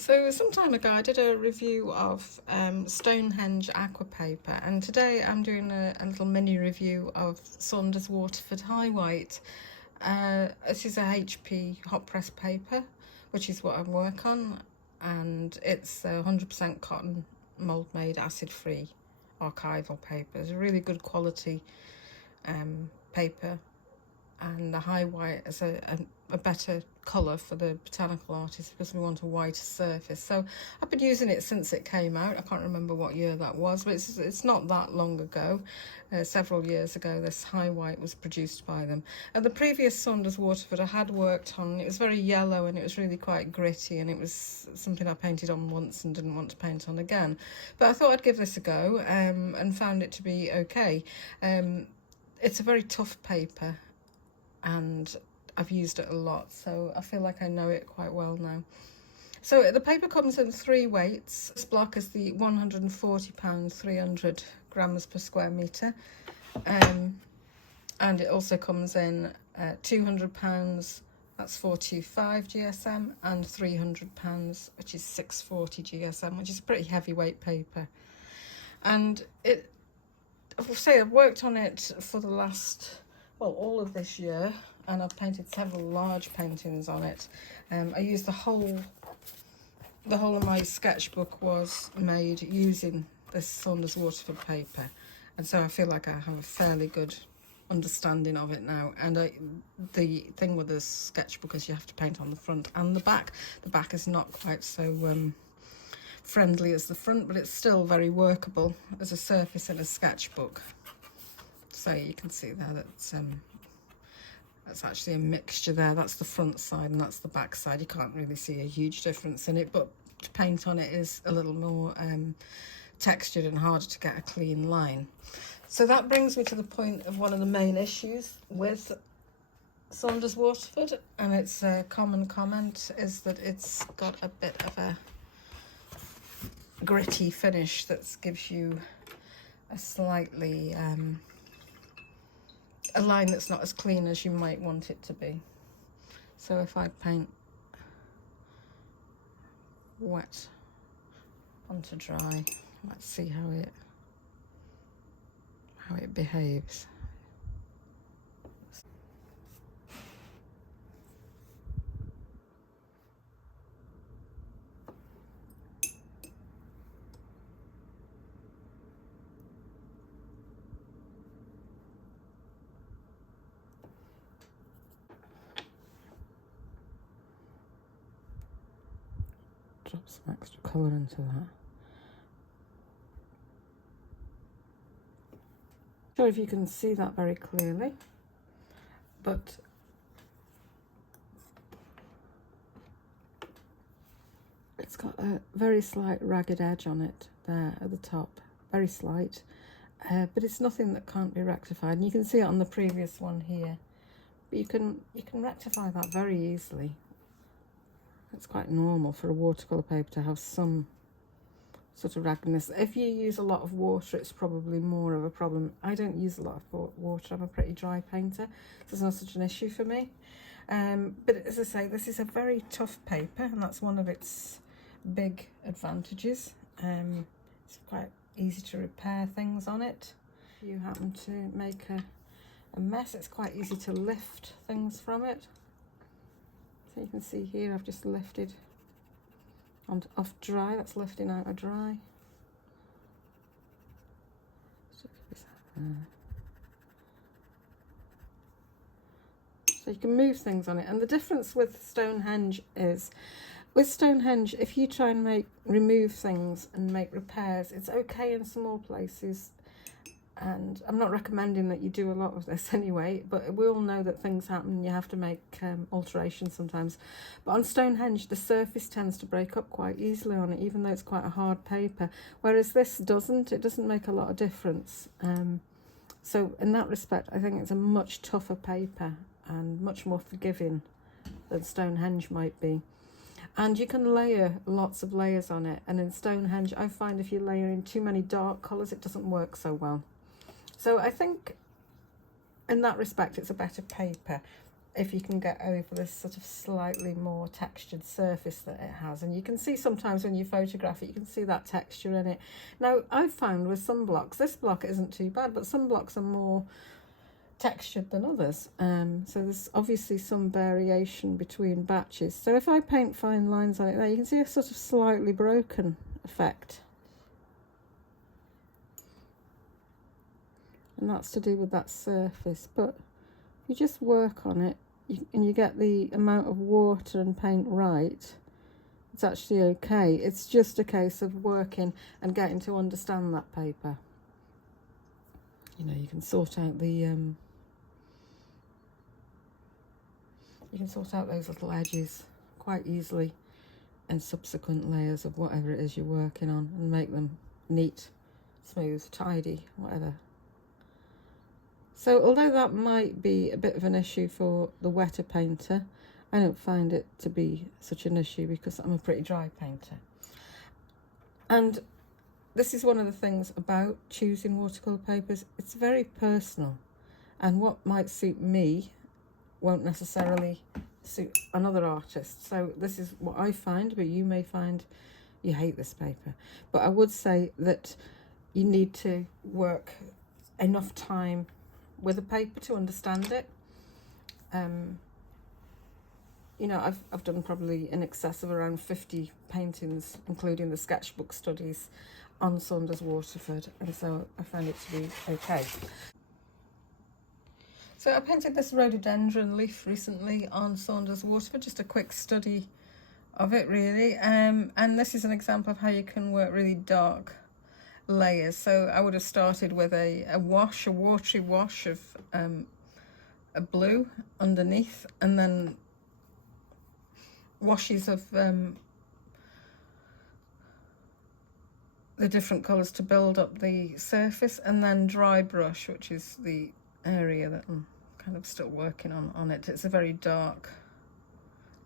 So some time ago I did a review of Stonehenge aqua paper, and today I'm doing a little mini review of Saunders Waterford High White. This is a HP hot press paper, which is what I work on, and it's 100% cotton, mould made, acid free archival paper. It's a really good quality paper, and the high white is a better colour for the botanical artist because we want a whiter surface. So I've been using it since it came out. I can't remember what year that was, but it's not that long ago. Several years ago this high white was produced by them. The previous Saunders Waterford I had worked on, it was very yellow and it was really quite gritty, and it was something I painted on once and didn't want to paint on again. But I thought I'd give this a go and found it to be okay. It's a very tough paper, and I've used it a lot, so I feel like I know it quite well now. So the paper comes in 3 weights. This block is the £140, 300 grams per square metre, and it also comes in £200, that's 425 GSM, and £300, which is 640 GSM, which is a pretty heavyweight paper. And I've worked on it for the last, well, all of this year, and I've painted several large paintings on it. I used the whole of my sketchbook was made using this Saunders Waterford paper, and so I feel like I have a fairly good understanding of it now. And the thing with the sketchbook is you have to paint on the front and the back. The back is not quite so friendly as the front, but it's still very workable as a surface in a sketchbook. So you can see there that's actually a mixture there. That's the front side and that's the back side. You can't really see a huge difference in it, but to paint on it is a little more textured and harder to get a clean line. So that brings me to the point of one of the main issues with Saunders Waterford, and it's a common comment, is that it's got a bit of a gritty finish that gives you a slightly a line that's not as clean as you might want it to be. So if I paint wet onto dry, let's see how it behaves. Drop some extra colour into that. Not sure if you can see that very clearly, but it's got a very slight ragged edge on it there at the top, very slight, but it's nothing that can't be rectified. And you can see it on the previous one here, but you can rectify that very easily. It's quite normal for a watercolour paper to have some sort of raggedness. If you use a lot of water, it's probably more of a problem. I don't use a lot of water. I'm a pretty dry painter, so it's not such an issue for me. But as I say, this is a very tough paper, and that's one of its big advantages. It's quite easy to repair things on it. If you happen to make a mess, it's quite easy to lift things from it. So you can see here I've just lifted off dry, that's lifting out of dry. So you can move things on it. And the difference with Stonehenge is, with Stonehenge, if you try and remove things and make repairs, it's okay in small places. And I'm not recommending that you do a lot of this anyway, but we all know that things happen and you have to make alterations sometimes. But on Stonehenge, the surface tends to break up quite easily on it, even though it's quite a hard paper. Whereas this doesn't. It doesn't make a lot of difference. So in that respect, I think it's a much tougher paper and much more forgiving than Stonehenge might be. And you can layer lots of layers on it. And in Stonehenge, I find if you layer in too many dark colours, it doesn't work so well. So I think in that respect, it's a better paper. if you can get over this sort of slightly more textured surface that it has. And you can see sometimes when you photograph it, you can see that texture in it. Now, I've found with some blocks, this block isn't too bad, but some blocks are more textured than others. So there's obviously some variation between batches. So if I paint fine lines on it there, you can see a sort of slightly broken effect. And that's to do with that surface. But you just work on it and you get the amount of water and paint right, it's actually okay. It's just a case of working and getting to understand that paper. You know, you can sort out the you can sort out those little edges quite easily in subsequent layers of whatever it is you're working on and make them neat, smooth, tidy, whatever. So although that might be a bit of an issue for the wetter painter, I don't find it to be such an issue because I'm a pretty dry painter. And this is one of the things about choosing watercolour papers. It's very personal, and what might suit me won't necessarily suit another artist. So this is what I find, but you may find you hate this paper. But I would say that you need to work enough time with a paper to understand it. You know, I've done probably in excess of around 50 paintings, including the sketchbook studies on Saunders Waterford, and so I find it to be okay. So I painted this rhododendron leaf recently on Saunders Waterford, just a quick study of it really, and this is an example of how you can work really dark layers. So I would have started with a watery wash of a blue underneath, and then washes of the different colours to build up the surface, and then dry brush, which is the area that I'm kind of still working on it. It's a very dark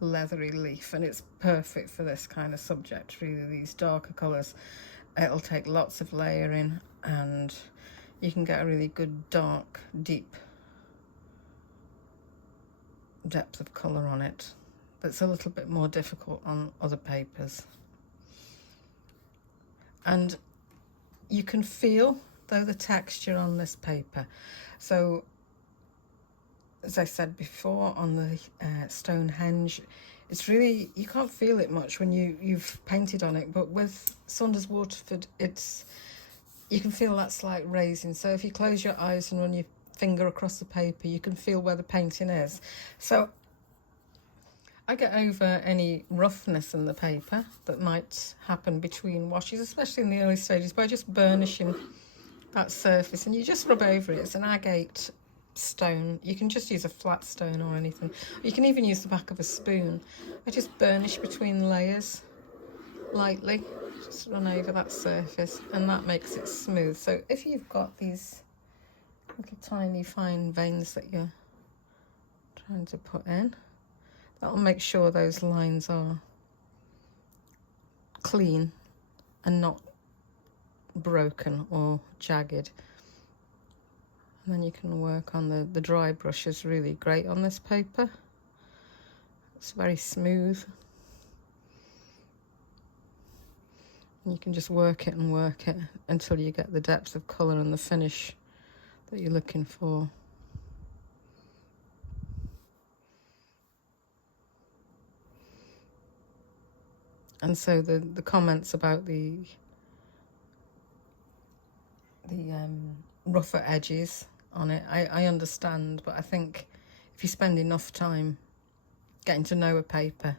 leathery leaf, and it's perfect for this kind of subject really, these darker colours. It'll take lots of layering and you can get a really good dark, deep depth of colour on it that's a little bit more difficult on other papers. And you can feel, though, the texture on this paper. So, as I said before, on the Stonehenge, it's really, you can't feel it much when you've painted on it, but with Saunders Waterford, you can feel that slight raising. So if you close your eyes and run your finger across the paper, you can feel where the painting is. So I get over any roughness in the paper that might happen between washes, especially in the early stages, by just burnishing that surface, and you just rub over it. It's an agate stone. You can just use a flat stone or anything. You can even use the back of a spoon. I just burnish between layers lightly, just run over that surface, and that makes it smooth. So if you've got these little tiny fine veins that you're trying to put in, that'll make sure those lines are clean and not broken or jagged. And then you can work on the dry brush is really great on this paper. It's very smooth. And you can just work it and work it until you get the depth of colour and the finish that you're looking for. And so the comments about the rougher edges on it, I understand, but I think if you spend enough time getting to know a paper,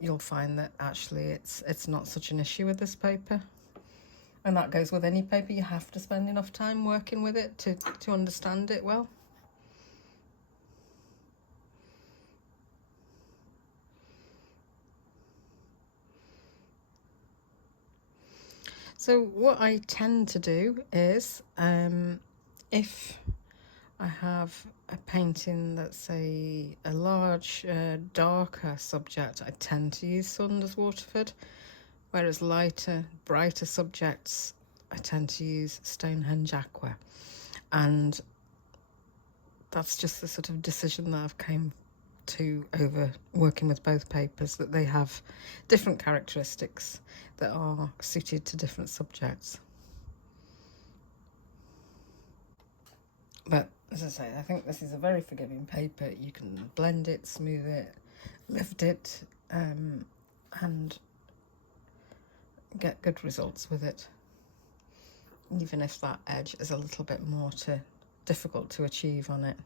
you'll find that actually it's not such an issue with this paper. And that goes with any paper. You have to spend enough time working with it to understand it well. So what I tend to do is, if I have a painting that's a large, darker subject, I tend to use Saunders Waterford, whereas lighter, brighter subjects, I tend to use Stonehenge Aqua. And that's just the sort of decision that I've came to over working with both papers, that they have different characteristics that are suited to different subjects. But as I say, I think this is a very forgiving paper. You can blend it, smooth it, lift it, and get good results with it, even if that edge is a little bit more difficult to achieve on it.